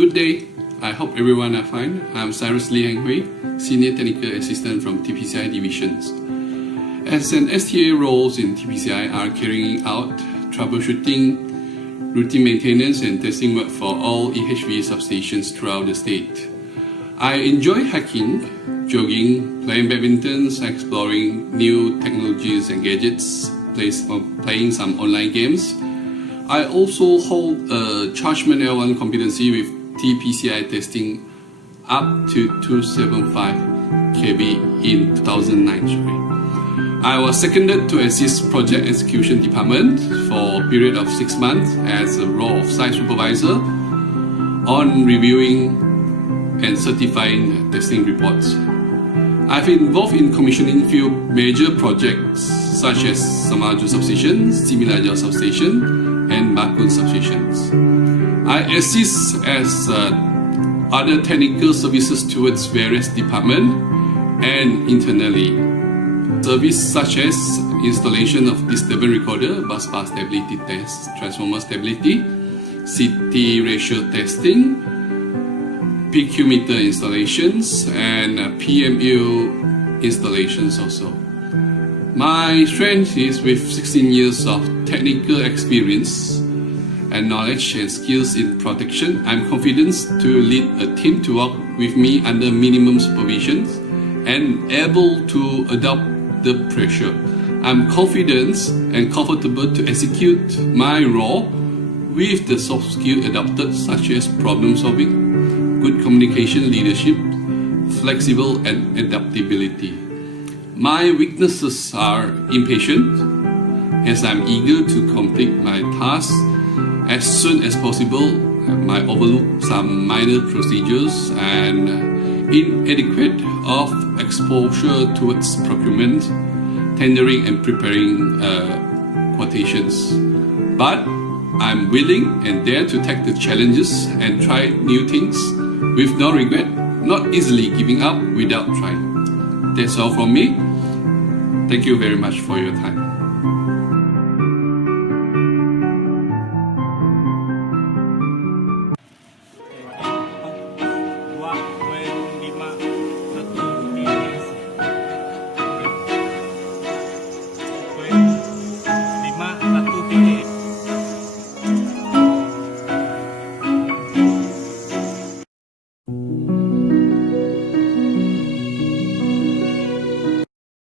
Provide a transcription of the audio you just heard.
Good day. I hope everyone are fine. I'm Cyrus Lee Heng Huei, Senior Technical Assistant from TPCI Divisions. As an STA roles in TPCI are carrying out troubleshooting, routine maintenance and testing work for all EHV substations throughout the state. I enjoy hiking, jogging, playing badminton, exploring new technologies and gadgets, playing some online games. I also hold a Chargeman L1 competency with TPCI testing up to 275 kb in 2009. I was seconded to assist project execution department for a period of 6 months as a role of site supervisor on reviewing and certifying testing reports. I've been involved in commissioning few major projects such as Samaju Substation, Similajau Substation, and Bakun Substations. I assist as other technical services towards various departments and internally. Service such as installation of disturbance recorder, bus bar stability test, transformer stability, CT ratio testing, PQ meter installations, and PMU installations also. My strength is with 16 years of technical experience and knowledge and skills in protection. I'm confident to lead a team to work with me under minimum supervision and able to adapt the pressure. I'm confident and comfortable to execute my role with the soft skills adopted such as problem solving, good communication leadership, flexible and adaptability. My weaknesses are impatient, as I'm eager to complete my tasks as soon as possible. I overlook some minor procedures and inadequate of exposure towards procurement, tendering and preparing quotations. But I'm willing and dare to take the challenges and try new things with no regret, not easily giving up without trying. That's all from me. Thank you very much for your time.